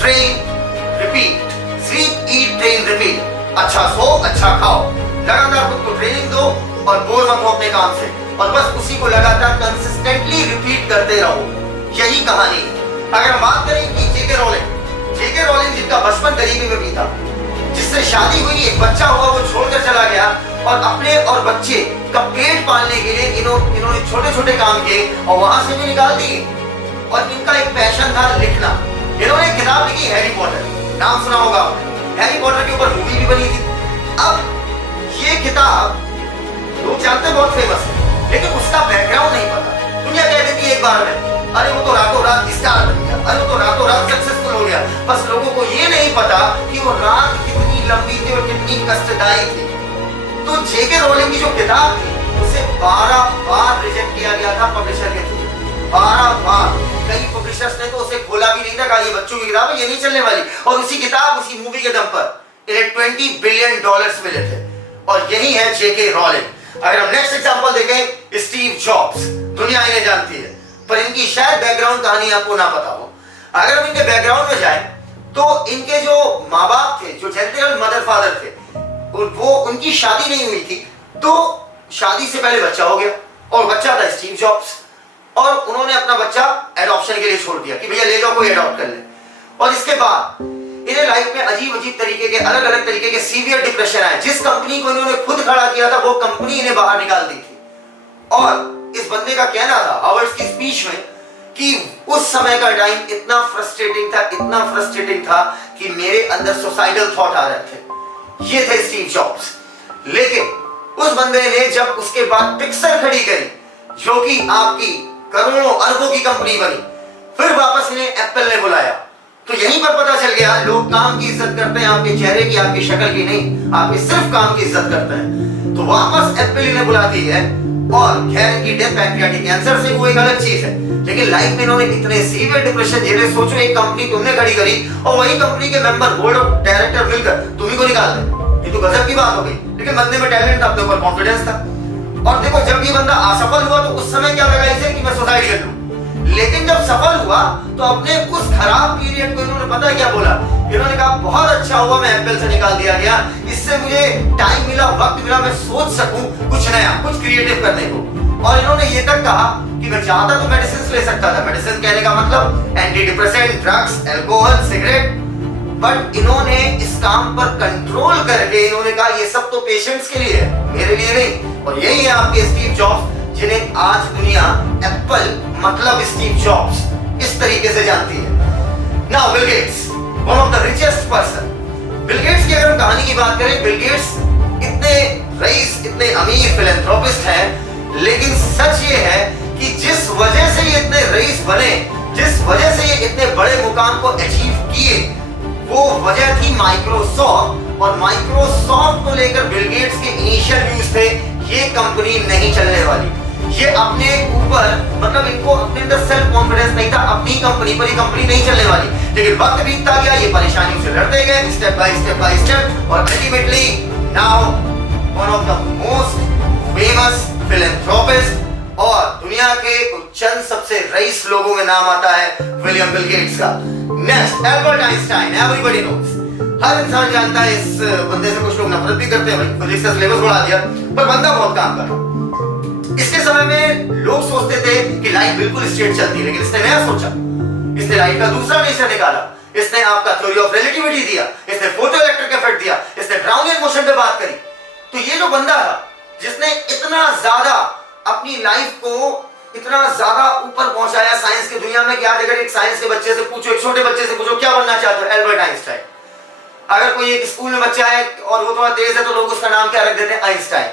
ट्रेन, रिपीट। स्लीप, ईट, ट्रेन, रिपीट। अच्छा सो, अच्छा खाओ, लगातार खुद को ट्रेनिंग दो और बोर मत हो अपने काम से, और बस उसी को लगातार कंसिस्टेंटली रिपीट करते रहो। यही कहानी है। अगर हम बात करें कि जेके रोलिंग जिनका बचपन गरीबी में बीता, जिससे शादी हुई, एक बच्चा हुआ, वो छोड़कर चला गया और अपने और बच्चे का पेट पालने के लिए इन्होंने छोटे छोटे काम किए और वहां से भी निकाल दिए। और इनका एक पैशन था लिखना। इन्होंने एक किताब लिखी, हैरी पॉटर, नाम सुना होगा आपने। हैरी पॉटर के ऊपर मूवी भी बनी थी। अब ये किताब लोग जानते हैं बहुत फेमस है, लेकिन उसका बैकग्राउंड नहीं पता। दुनिया कह देती है एक बार में, अरे वो तो रातों रात स्टार बन गया, अरे वो तो रातों रात सक्सेसफुल हो गया। बस लोगों को ये नहीं पता कि वो रात कितनी लंबी थी और कितनी कष्टदायी थी। तो जेके रोलिंग की जो किताब थी उसे 12 बार रिजेक्ट किया गया था पब्लिशर के थ्रू। 12 बार। कई पब्लिशर्स ने तो उसे खोला भी नहीं था, कहा ये बच्चों की किताब है, ये नहीं चलने वाली। और उसी किताब, उसी मूवी के दम पर इन्हें $20 बिलियन मिले थे। और यही है जेके रोलिंग। अगर हम नेक्स्ट एग्जांपल देखें, स्टीव जॉब्स, दुनिया इन्हें जानती है, पर इनकी शायद बैकग्राउंड कहानी आपको ना पता हो। अगर हम इनके बैकग्राउंड में जाएं तो इनके जो माँ बाप थे, जो जेनरल मदर फादर थे, वो उनकी शादी नहीं हुई थी, तो शादी से पहले बच्चा हो गया और बच्चा था स्टीव जॉब्स। और उन्होंने अपना बच्चा एडॉप्शन के लिए छोड़ दिया कि भैया ले जाओ, कोई एडॉप्ट कर ले। और इसके बाद इन्हें लाइफ में अजीब तरीके के, अलग अलग तरीके के सीवियर डिप्रेशन आए। जिस कंपनी को इन्होंने खुद खड़ा किया था वो कंपनी इन्हें बाहर निकाल दी थी। और इस बंदे का कहना था हार्वर्ड की स्पीच में कि उस समय का टाइम इतना फ्रस्ट्रेटिंग था कि मेरे अंदर सुसाइडल थॉट आ रहे थे। ये थे स्टीव जॉब्स। लेकिन उस बंदे ने जब उसके बाद पिक्सर खड़ी करी, जो कि आपकी करोड़ों अरबों की कंपनी बनी, फिर वापस इन्हें एप्पल ने बुलाया। तो यहीं पर पता चल गया लोग काम की इज्जत करते हैं, आपके चेहरे की, आपकी शक्ल की नहीं, आपके सिर्फ काम की इज्जत करते हैं। तो वापस एप्पल इन्हें बुलाती है, और खैर इनकी डेथ पैंक्रियाटिक कैंसर से, वो एक अलग चीज है। लेकिन लाइफ में इन्होंने इतने सीवियर डिप्रेशन झेले। सोचो एक कंपनी तुमने खड़ी करी और वही कंपनी के मेंबर, बोर्ड ऑफ डायरेक्टर मिलकर तुम्ही को निकाल दे, ये तो गजब की बात हो गई। लेकिन बंदे में टैलेंट था, अपने ऊपर कॉन्फिडेंस था। और देखो जब ये बंदा असफल हुआ तो उस समय क्या लगा इसे कि मैं सुसाइड कर लूं। लेकिन जब सफल हुआ तो अपने उस खराब पीरियड को इन्होंने पता क्या बोला, इन्होंने कहा बहुत अच्छा हुआ मैं एप्पल से निकाल दिया गया, इससे मुझे टाइम मिला, वक्त मिला, मैं सोच सकूं कुछ नया, कुछ क्रिएटिव करने को। और इन्होंने ये तक कहा कि मैं चाहता तो मेडिसिन ले सकता था। मेडिसिन कहने का मतलब anti depressant, drugs, alcohol, cigarette, but इन्होंने इस काम पर कंट्रोल करके इन्होंने कहा ये सब तो पेशेंट्स के लिए है, मेरे लिए नहीं। और यही है आपके स्टीव जॉब्स, जिन्हें आज दुनिया एप्पल मतलब स्टीव जॉब्स इस तरीके से जानती है। Now Bill Gates, one of the richest person. Bill Gates की अगर हम कहानी की बात करें, बिल गेट्स इतने रईस, इतने अमीर फिलैंथ्रोपिस्ट हैं, लेकिन सच ये है कि जिस वजह से ये इतने रईस बने, जिस वजह से ये इतने बड़े मुकाम को अचीव किए, वो वजह थी माइक्रोसॉफ्ट। और माइक्रोसॉफ्ट को लेकर बिल गेट्स के इनिशियल व्यूज थे ये कंपनी नहीं चलने वाली, ये अपने ऊपर, मतलब इनको अपने अंदर सेल्फ कॉन्फिडेंस नहीं था, अपनी कंपनी पर ये कंपनी नहीं चलने वाली। लेकिन वक्त बीतता गया, ये परेशानियों से लड़ते गए स्टेप बाय स्टेप, और ultimately now one of the most famous philanthropist, और दुनिया के चंद सबसे रईस लोगों में नाम आता है विलियम बिल गेट्स का। Next Albert Einstein, everybody knows, हर इंसान जानता है इस बंदे से। कुछ लोग नफरत भी करते हैं, भाई फिजिक्स का सिलेबस बढ़ा दिया, पर बंदा बहुत काम कर रहा। इसके समय में लोग सोचते थे कि लाइफ बिल्कुल स्ट्रेट चलती है, लेकिन इसने नया सोचा, इसने लाइफ का दूसरा नेचर निकाला, इसने आपका थ्योरी ऑफ रिलेटिविटी दिया, इसने फोटो इलेक्ट्रिक इफेक्ट दिया, इसने ब्राउनियन मोशन पे बात करी। तो ये जो बंदा है जिसने इतना ज्यादा अपनी लाइफ को इतना ज्यादा ऊपर पहुंचाया साइंस की दुनिया में, कि आज अगर एक साइंस के बच्चे से पूछो, एक छोटे बच्चे से पूछो क्या बनना चाहते हो, एल्बर्ट आइंस्टाइन। अगर कोई एक स्कूल में बच्चा है और वो थोड़ा तेज है तो लोग उसका नाम क्या रख देते हैं, आइंस्टाइन।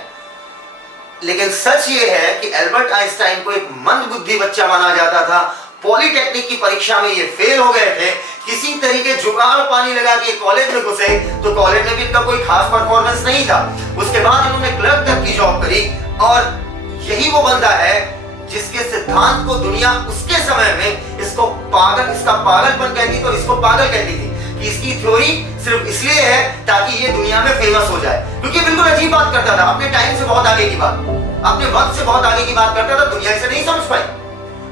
लेकिन सच ये है कि एल्बर्ट आइंस्टाइन को एक मंदबुद्धि बच्चा माना जाता था। पॉलिटेक्निक की परीक्षा में ये फेल हो गए थे, किसी तरीके जुगाड़ पानी लगा के कॉलेज में घुसे, तो कॉलेज में भी इनका कोई खास परफॉर्मेंस नहीं था। उसके बाद इन्होंने क्लर्क तक की जॉब करी, और यही वो बंदा है जिसके सिद्धांत को दुनिया उसके समय में इसको पागल, इसका पागलपन कहती तो इसको पागल कहती थी, कि इसकी थ्योरी सिर्फ इसलिए है ताकि ये दुनिया में फेमस हो जाए, क्योंकि बिल्कुल अजीब बात करता था, अपने टाइम से बहुत आगे की बात, अपने वक्त से बहुत आगे की बात करता था। दुनिया इसे नहीं समझ पाई।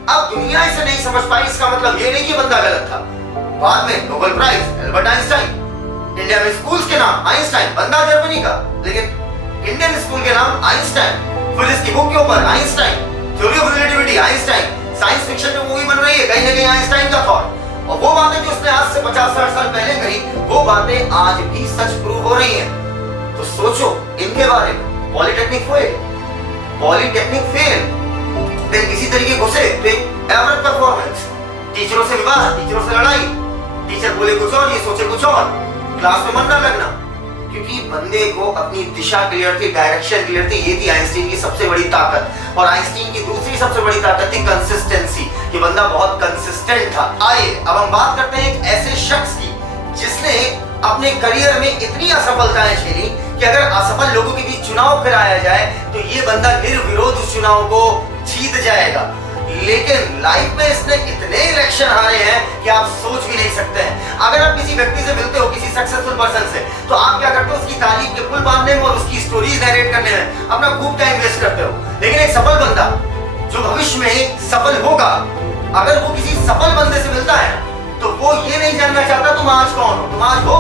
अब दुनिया इसे नहीं समझ पाई, इसका मतलब ये नहीं कि बंदा गलत था। बाद में Nobel prize Albert Einstein, India में स्कूल्स के नाम आइंस्टाइन, बंदा जर्मनी का, लेकिन इंडियन स्कूल के नाम आइंस्टाइन, फिजिक्स की बुक के ऊपर Einstein, theory of relativity Einstein, science fiction में मूवी बन रही है, कहीं ना कहीं आइंस्टाइन का थॉट, और वो बातें जो उसने आज से 50-60 साल पहले करी, वो बातें आज भी सच प्रूव हो रही हैं। तो सोचो इनके बारे में। पॉलिटेक्निक फेल, फिर किसी तरीके घुसे तो एक एवरेज परफॉर्मेंस, टीचरों से विवाद, टीचरों से लड़ाई, टीचर बोले कुछ और ये सोचे कुछ और, क्लास में मन ना लगना, क्योंकि बंदे को अपनी दिशा क्लियर थी, डायरेक्शन क्लियर थी। ये थी आइंस्टीन की सबसे बड़ी ताकत। और आइंस्टीन की दूसरी सबसे बड़ी ताकत थी कंसिस्टेंसी, ये बंदा बहुत कंसिस्टेंट था। आइए अब हम बात करते हैं एक ऐसे शख्स की जिसने अपने करियर में इतनी असफलताएं झेली कि अगर असफल लोगों के बीच चुनाव कराया जाए तो ये बंदा निर्विरोध उस चुनाव को जीत जाएगा। लेकिन लाइफ में इसने इतने इलेक्शन हारे हैं कि आप सोच भी नहीं सकते हैं। अगर आप किसी व्यक्ति से मिलते हो, किसी सक्सेसफुल पर्सन से, तो आप क्या करते हो, उसकी तारीफ के पुल बांधने में और उसकी स्टोरीज नरेट करने में अपना खूब टाइम वेस्ट करते हो। लेकिन एक सफल बंदा जो भविष्य में सफल होगा, अगर वो किसी सफल बंदे से मिलता है तो वो ये नहीं जानना चाहता तुम आज कौन हो, तुम आज हो,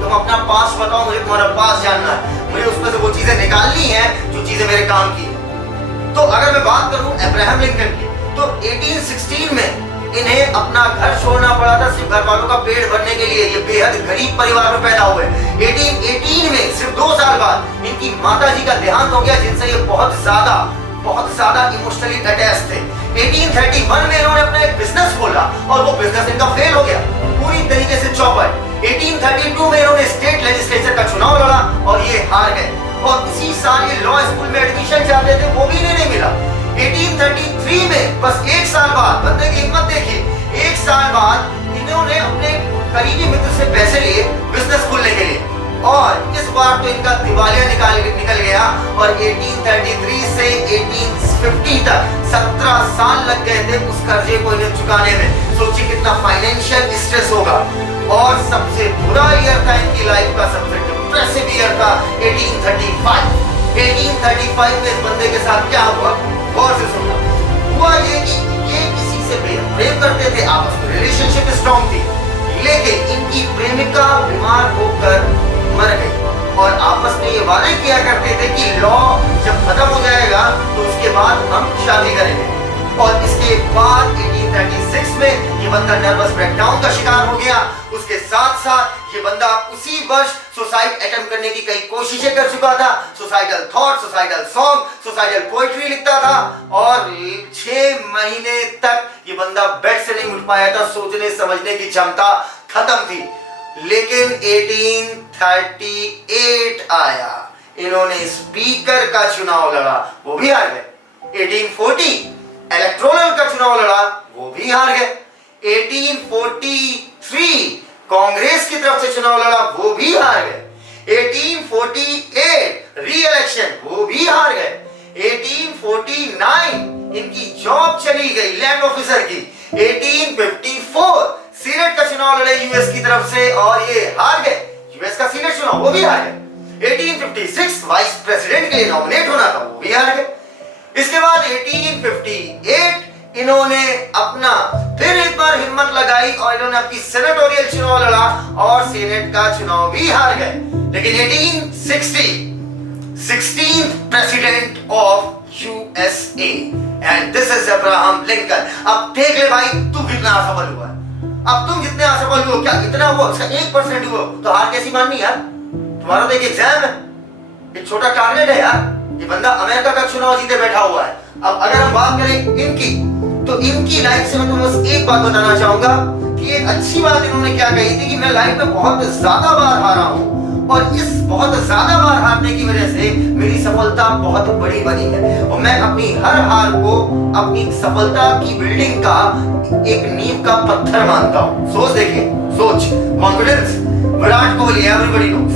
तुम अपना पास बताओ, मुझे तुम्हारा पास जानना है, मुझे उसमें से वो चीजें निकालनी है जो चीजें मेरे काम की है। तो अगर मैं बात करूं अब्राहम लिंकन की, तो 1816 में इन्हें अपना घर छोड़ना पड़ा था सिर्फ घर वालों का पेट भरने के लिए। ये बेहद गरीब परिवार में पैदा हुए। 1818 में सिर्फ 2 साल बाद इनकी माताजी का देहांत हो गया, जिनसे ये बहुत ज्यादा इमोशनली अटैच थे। 1831 में इन्होंने अपना एक बिजनेस खोला और वो बिजनेस इनका फेल हो गया, पूरी तरीके से चौपट। 1832 में इन्होंने स्टेट लेजिस्लेचर का चुनाव लड़ा और ये हार गए, और इसी साल ये लॉ स्कूल में एडमिशन चाहते थे, वो भी इन्हें नहीं मिला। 1833 में बस एक साल बाद, बंदे की हिम्मत देखिए, एक साल बाद इन्होंने अपने करीबी मित्र से पैसे लिए बिजनेस खोलने के लिए, और इस बार तो इनका दिवालिया निकल गया, और 1833 से 1850 तक 17 साल लग गए थे उस कर्जे को इन्हें चुकाने में। सोचिए कितना फाइनेंशियल स्ट्रेस होगा। और सबसे बुरा ईयर था इनकी लाइफ का, सबसे डिप्रेसिव ईयर था 1835। 1835 में इस बंदे के साथ क्या हुआ, गौर से सुनना। हुआ ये कि ये किसी से प्रेम करते थे, आपस में रिलेशनशिप स्ट्रॉन्ग थी, लेकिन इनकी प्रेमिका बीमार होकर मर गई, और आपस में ये वादे किया करते थे कि लॉ जब खत्म हो जाएगा तो उसके बाद हम शादी करेंगे। और इसके बाद 1836 में ये बंदा नर्वस ब्रेकडाउन का शिकार हो गया। उसके साथ साथ ये बंदा उसी वर्ष सुसाइड अटेम्प्ट करने की कई कोशिशें कर चुका था। Suicidal thought, suicidal song, suicidal poetry लिखता था, और 6 महीने तक ये बंदा बेड से नहीं उठ पाया था। सोचने समझने की क्षमता खत्म थी। लेकिन 1838 आया, इन्होंने स्पीकर का चुनाव लड़ा, वो भी हार गए। 1840 इलेक्टोरल का चुनाव लड़ा, वो भी हार गए। 1843 कांग्रेस की तरफ से चुनाव लड़ा, वो भी हार गए। 1848 री इलेक्शन, वो भी हार गए। 1849 इनकी जॉब चली गई लैंड ऑफिसर की। 1854 सीनेट का चुनाव लड़े यूएस की तरफ से, और ये हार गए। यूएस का सीनेट चुनाव, वो भी हार गए। 1856 वाइस प्रेसिडेंट के लिए नॉमिनेट होना था, वो भी हार गए। इसके बाद 1858 इन्होंने अपना फिर एक बार हिम्मत लगाई, और इन्होंने अपनी सेनेटोरियल चुनाव लड़ा, और सीनेट का चुनाव भी हार गए। लेकिन 1860 16th president of USA, and this is Abraham Lincoln. अब देख ले भाई, तू कितना असफल हुआ है। अब तुम जितने असफल हुए, क्या इतना हुआ, उसका 1% हुआ तो हार कैसी माननी यार। तुम्हारा तो एक एग्जाम है, एक छोटा टारगेट है यार। ये बंदा अमेरिका का चुनाव जीते बैठा हुआ है। अब अगर हम बात करें इनकी, तो इनकी लाइफ से मैं तुम्हें बस एक बात बताना चाहूंगा कि एक अच्छी बात इन्होंने क्या कही थी कि मैं लाइफ में बहुत ज्यादा बार हारा हूं, और इस बहुत ज्यादा बार हारने की वजह से मेरी सफलता बहुत बड़ी बनी है, और मैं अपनी हर हार को अपनी सफलता की बिल्डिंग का एक नींव का पत्थर मानता हूं। सोच देखिए, सोच, confidence. Virat Kohli, everybody knows,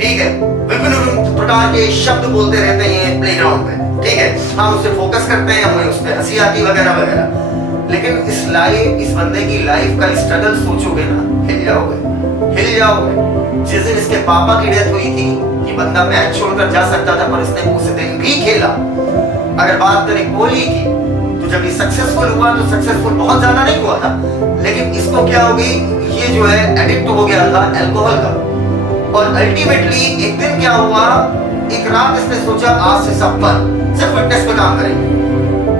ठीक है, विभिन्न प्रकार के शब्द बोलते रहते हैं प्लेग्राउंड पे, ठीक है, हम उससे फोकस करते हैं, हमें उस पर हंसी आती वगैरह वगैरह। लेकिन इस बंदे की लाइफ का स्ट्रगल सोचोगे ना, हिल जाओगे। जिस दिन इसके पापा की डेथ हुई थी, ये बंदा मैच छोड़कर जा सकता था, पर इसने उस दिन भी खेला। अगर बात करें कोहली की, तो जब ये सक्सेसफुल हुआ तो सक्सेसफुल बहुत ज्यादा नहीं हुआ था, लेकिन इसको क्या हो गई, ये जो है एडिक्ट हो गया था अल्कोहल का, और अल्टीमेटली एक दिन क्या हुआ, एक रात इसने सोचा आज से सब बंद, सिर्फ फिटनेस पे काम करेंगे।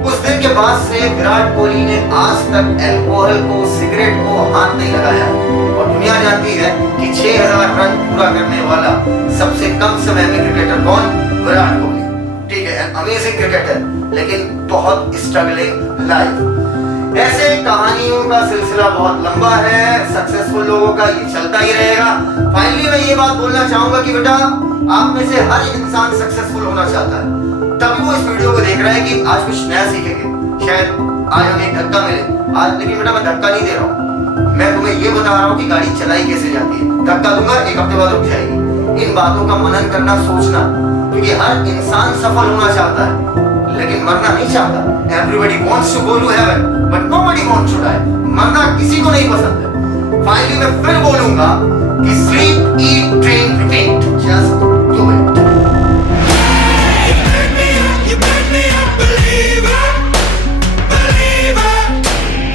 उस दिन के बाद से विराट कोहली ने आज तक अल्कोहल को, सिगरेट को हाथ नहीं लगाया, और दुनिया जानती है कि 6000 रन पूरा करने वाला सबसे कम समय में क्रिकेटर कौन, विराट कोहली, ठीक है, अमेजिंग क्रिकेटर, लेकिन बहुत स्ट्रगलिंग लाइफ। ऐसे कहानियों का सिलसिला बहुत लंबा है, सक्सेसफुल लोगों का ये चलता ही रहेगा। फाइनली मैं ये बात बोलना चाहूंगा कि बेटा, आप में से हर इंसान सक्सेसफुल होना चाहता है, तभी वो इस वीडियो को देख रहा है कि आज कुछ नया सीखेंगे, शायद आज हमें एक धक्का मिले आज। लेकिन बेटा, मैं धक्का नहीं दे रहा हूँ, मैं तुम्हें ये बता रहा हूँ कि गाड़ी चलाई कैसे जाती है। धक्का दूंगा, एक हफ्ते बाद रुक जाएगी। इन बातों का मनन करना, सोचना, क्योंकि हर इंसान सफल होना चाहता है, लेकिन मरना नहीं चाहता। Everybody wants to go to heaven, but nobody wants to die. मरना किसी को नहीं पसंद है। फाइनली मैं फिर बोलूंगा कि स्लीप